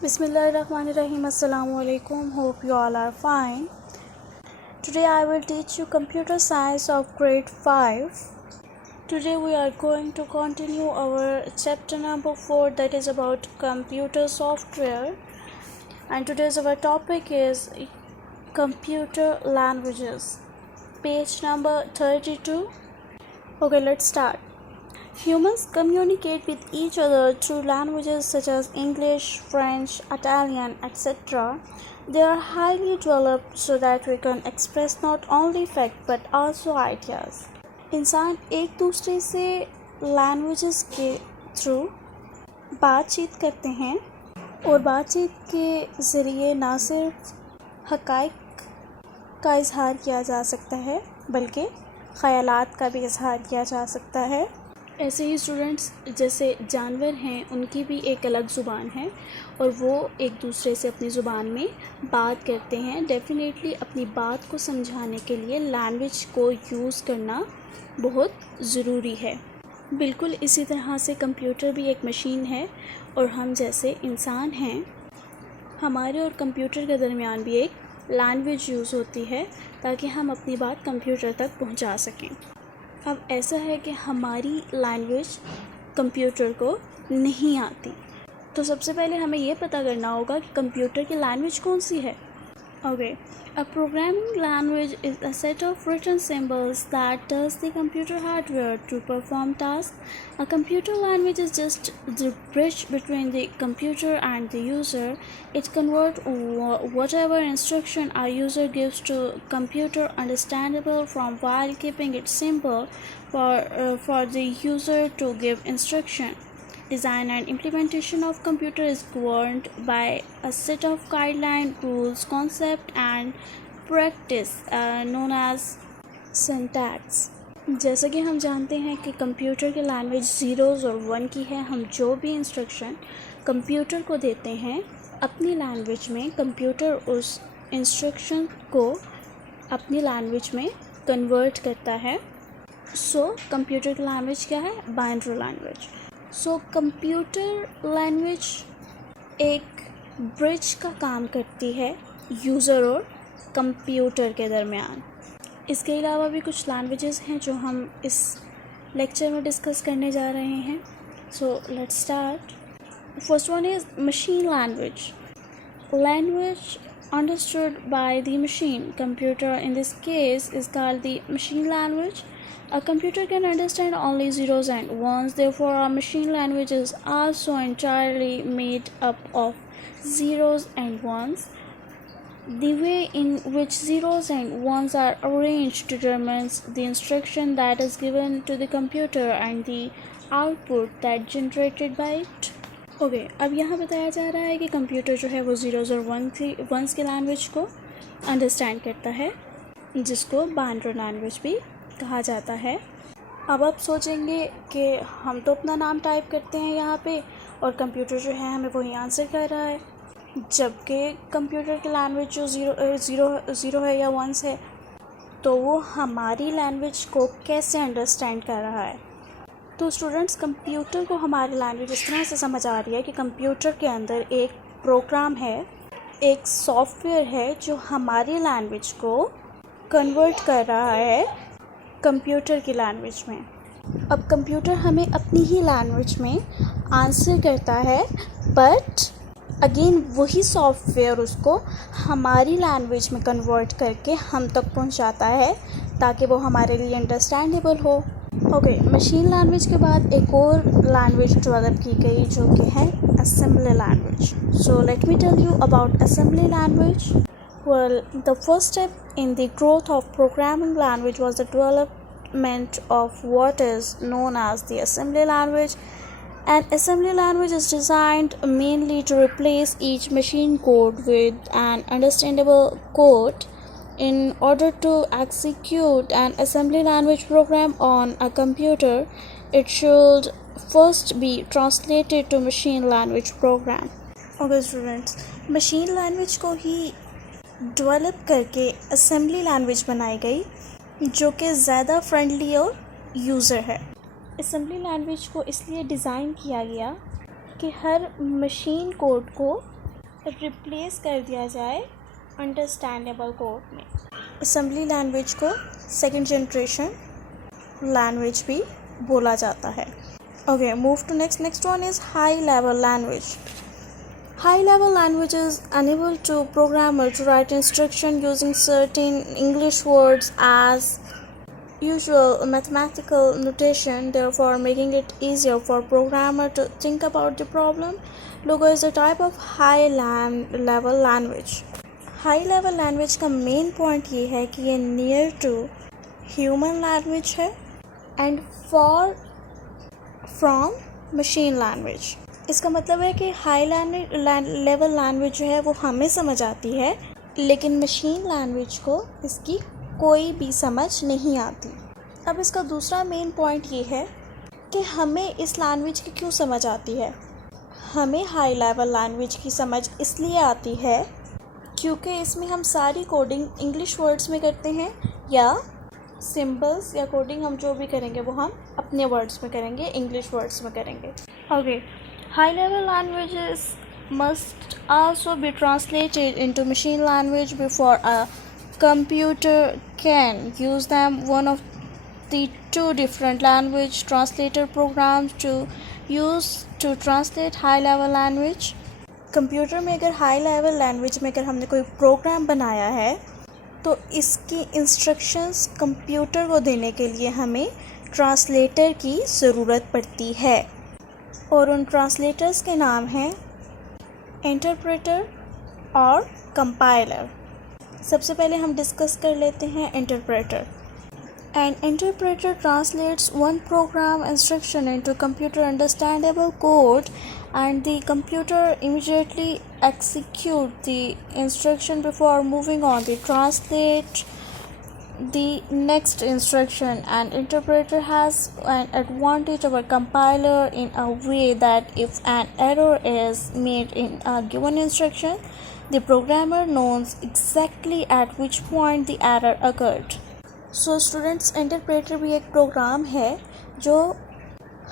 Bismillahirrahmanirrahim. Assalamu alaikum. Hope you all are fine. Today I will teach you computer science of grade 5. Today we are going to continue our chapter number 4, that is about computer software. And today's our topic is computer languages. Page number 32. Okay, let's start. Humans communicate with each other through languages such as English, French, Italian, etc. They are highly developed so that we can express not only facts but also ideas. इंसान एक दूसरे से languages के through बातचीत करते हैं और बातचीत के ज़रिए ना सिर्फ हक़ाइक़ का इजहार किया जा सकता है बल्कि ख़यालात का भी इजहार किया जा सकता है। ऐसे ही स्टूडेंट्स जैसे जानवर हैं, उनकी भी एक अलग ज़ुबान है और वो एक दूसरे से अपनी ज़ुबान में बात करते हैं। डेफ़िनेटली अपनी बात को समझाने के लिए लैंग्वेज को यूज़ करना बहुत ज़रूरी है। बिल्कुल इसी तरह से कंप्यूटर भी एक मशीन है और हम जैसे इंसान हैं, हमारे और कंप्यूटर के दरमियान भी एक लैंग्वेज यूज़ होती है ताकि हम अपनी बात कंप्यूटर तक पहुंचा सकें। अब ऐसा है कि हमारी लैंग्वेज कंप्यूटर को नहीं आती, तो सबसे पहले हमें ये पता करना होगा कि कंप्यूटर की लैंग्वेज कौन सी है। Okay, a programming language is a set of written symbols that tells the computer hardware to perform tasks. A computer language is just the bridge between the computer and the user. It converts whatever instruction our user gives to computer understandable from while keeping it simple for the user to give instruction. Design and implementation of computer is governed by a set of guideline, rules, concept and practice known as syntax. जैसा कि हम जानते हैं कि computer की language zeros और one की है। हम जो भी इंस्ट्रक्शन कंप्यूटर को देते हैं अपनी लैंग्वेज में, कंप्यूटर उस इंस्ट्रक्शन को अपनी लैंग्वेज में कन्वर्ट करता है। सो कंप्यूटर की लैंग्वेज क्या है? Binary language. So computer language एक ब्रिज का काम करती है यूज़र और कंप्यूटर के दरमियान। इसके अलावा भी कुछ लैंग्वेजेस हैं जो हम इस लेक्चर में डिस्कस करने जा रहे हैं। So let's start. First one is machine language. Language understood by the machine. Computer in this case is called the machine language. A computer can understand only zeros and ones, therefore our machine language is also entirely made up of zeros and ones. The way in which zeros and ones are arranged determines the instruction that is given to the computer and the output that generated by it. Okay, अब यहाँ बताया जा रहा है कि computer जो है वो ज़ीरोज़ और वंस की लैंग्वेज को अंडरस्टैंड करता है, जिसको बाइनरी लैंग्वेज भी कहा जाता है। अब आप सोचेंगे कि हम तो अपना नाम टाइप करते हैं यहाँ पे और कंप्यूटर जो है हमें वही आंसर कर रहा है, जबकि कंप्यूटर की लैंग्वेज जो ज़ीरो है या वंस है, तो वो हमारी लैंग्वेज को कैसे अंडरस्टैंड कर रहा है। तो स्टूडेंट्स, कंप्यूटर को हमारी लैंग्वेज इस तरह से समझ आ रही है कि कंप्यूटर के अंदर एक प्रोग्राम है, एक सॉफ्टवेयर है जो हमारी लैंग्वेज को कन्वर्ट कर रहा है कंप्यूटर की लैंग्वेज में। अब कंप्यूटर हमें अपनी ही लैंग्वेज में आंसर करता है, बट अगेन वही सॉफ्टवेयर उसको हमारी लैंग्वेज में कन्वर्ट करके हम तक पहुंचाता है ताकि वो हमारे लिए अंडरस्टैंडेबल हो। ओके, मशीन लैंग्वेज के बाद एक और लैंग्वेज डेवलप की गई जो कि है assembly language. So let me tell you about assembly language. Well, the first step in the growth of programming language was the development of what is known as the assembly language. An assembly language is designed mainly to replace each machine code with an understandable code. In order to execute an assembly language program on a computer, it should first be translated to machine language program. Okay students, machine language को ही develop करके assembly language बनाई गई जो कि ज़्यादा friendly और user है। Assembly language को इसलिए डिज़ाइन किया गया कि हर मशीन कोड को रिप्लेस कर दिया जाए अंडरस्टैंडेबल कोड में। असेंबली लैंग्वेज को सेकंड जनरेशन लैंग्वेज भी बोला जाता है। Okay, move to next one is high level language. High level languages enable to programmer to write instruction using certain English words as usual mathematical notation, therefore making it easier for programmer to think about the problem. Logo is a type of high level language. High level language का main point ये है कि ये near to human language है and far from machine language. इसका मतलब है कि हाई लेवल लैंग्वेज जो है वो हमें समझ आती है, लेकिन मशीन लैंग्वेज को इसकी कोई भी समझ नहीं आती। अब इसका दूसरा मेन पॉइंट ये है कि हमें इस लैंग्वेज की क्यों समझ आती है। हमें हाई लेवल लैंग्वेज की समझ इसलिए आती है क्योंकि इसमें हम सारी कोडिंग इंग्लिश वर्ड्स में करते हैं, या सिंबल्स या कोडिंग हम जो भी करेंगे वो हम अपने वर्ड्स में करेंगे, इंग्लिश वर्ड्स में करेंगे। Okay, high level languages must also be translated into machine language before a computer can use them. One of the two different language translator programs to use to translate high level language. Computer में अगर high level language में अगर हमने कोई programme बनाया है तो इसकी इंस्ट्रक्शंस कंप्यूटर को देने के लिए हमें ट्रांसलेटर की ज़रूरत पड़ती है, और उन ट्रांसलेटर्स के नाम हैं इंटरप्रेटर और कंपाइलर। सबसे पहले हम डिस्कस कर लेते हैं interpreter. An interpreter translates one program instruction into computer understandable code, and the computer immediately executes the instruction before moving on to translate the next instruction. An interpreter has an advantage over compiler in a way that if an error is made in a given instruction, the programmer knows exactly at which point the error occurred. So students, interpreter भी एक programme है जो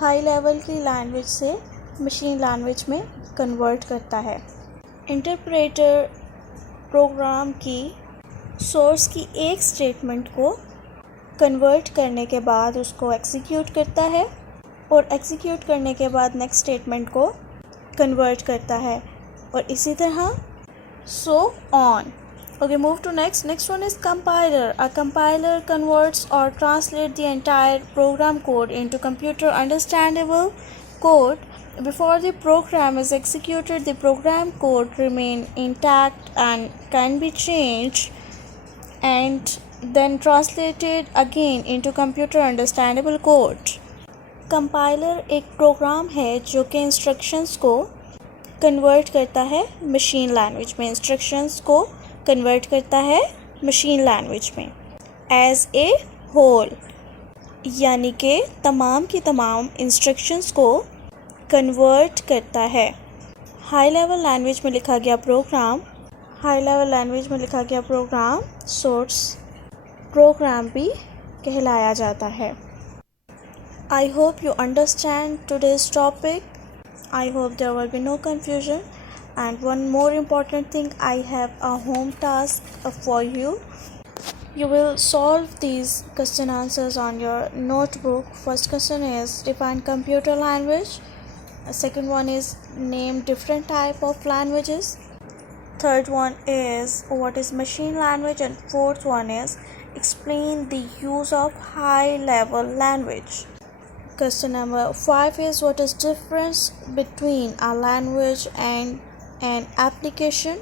high level की language से machine language में convert करता है। Interpreter programme की सोर्स की एक स्टेटमेंट को कन्वर्ट करने के बाद उसको एग्जीक्यूट करता है, और एग्जीक्यूट करने के बाद नेक्स्ट स्टेटमेंट को कन्वर्ट करता है, और इसी तरह so on. Okay, move to next one is compiler. A compiler converts or translates the entire program code into computer understandable code. Before the program is executed, the program code remain intact and can be changed and then translated again into computer understandable code. Compiler एक programme है जो कि instructions को convert करता है machine language में, instructions को convert करता है मशीन लैंग्वेज में एज ए होल, यानी कि तमाम की तमाम इंस्ट्रक्शंस को कन्वर्ट करता है। हाई लेवल लैंग्वेज में लिखा गया प्रोग्राम सोर्स प्रोग्राम भी कहलाया जाता है। I hope you understand today's topic. I hope there will be no confusion. And one more important thing, I have a home task for you. You will solve these question answers on your notebook. First question is define computer language. Second one is name different type of languages. Third one is what is machine language, and fourth one is explain the use of high level language. Question number 5 is what is difference between a language and an application.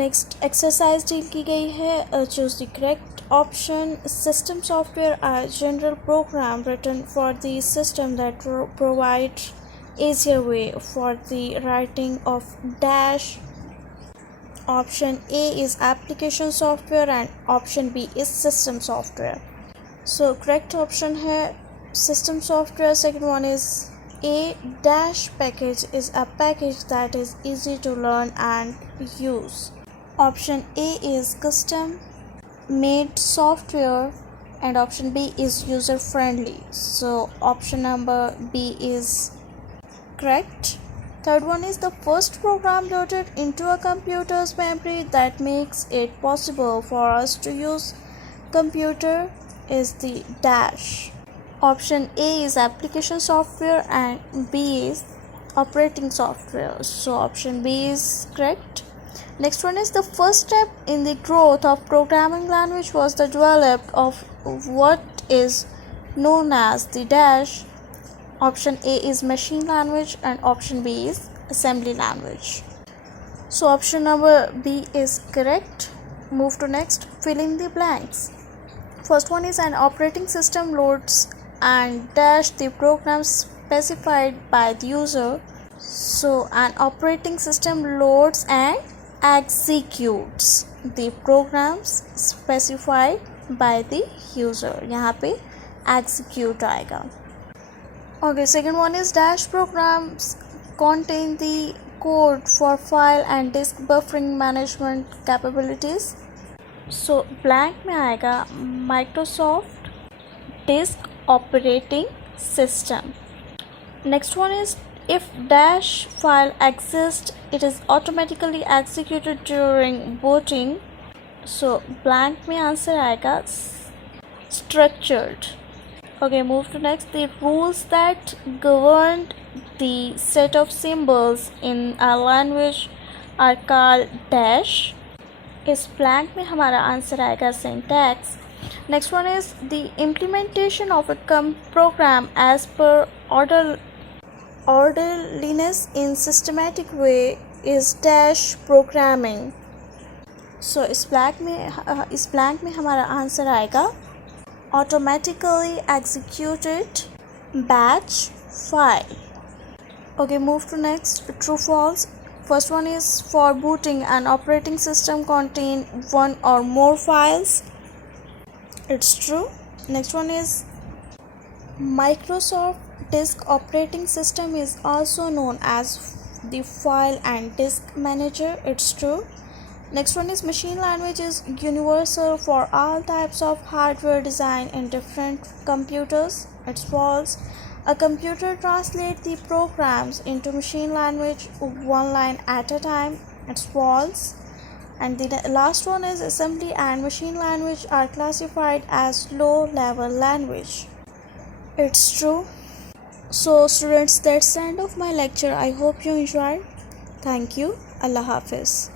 Next exercise deal की गई है, choose the correct option. System software are general program written for the system that provide easier way for the writing of dash. Option A is application software and option B is system software. So correct option है system software. Second one is a dash package is a package that is easy to learn and use. Option A is custom made software and option B is user friendly. So option number B is correct. Third one is the first program loaded into a computer's memory that makes it possible for us to use computer is the dash. Option A is application software and B is operating software. So option B is correct. Next one is the first step in the growth of programming language was the development of what is known as the dash. Option A is machine language and option B is assembly language. So option number B is correct. Move to next, fill in the blanks. First one is an operating system loads and dash the programs specified by the user. So an operating system loads and executes the programs specified by the user. यहाँ पे execute आएगा. Okay, second one is dash programs contain the code for file and disk buffering management capabilities. So blank में आएगा Microsoft disk operating system. Next one is if dash file exists, it is automatically executed during booting. So blank में answer आएगा structured. Okay, move to next. The rules that govern the set of symbols in a language are called dash. इस blank में हमारा answer आएगा syntax. Next one is the implementation of a program as per orderliness in systematic way is dash programming. So इस blank में हमारा answer आएगा automatically executed batch file. Okay, move to next, true false. First one is for booting an operating system contain one or more files. It's true. Next one is Microsoft disk operating system is also known as the file and disk manager. It's true. Next one is machine language is universal for all types of hardware design in different computers. It's false. A computer translates the programs into machine language one line at a time. It's false. And the last one is assembly and machine language are classified as low level language. It's true. So students, that's the end of my lecture. I hope you enjoyed. Thank you. Allah Hafiz.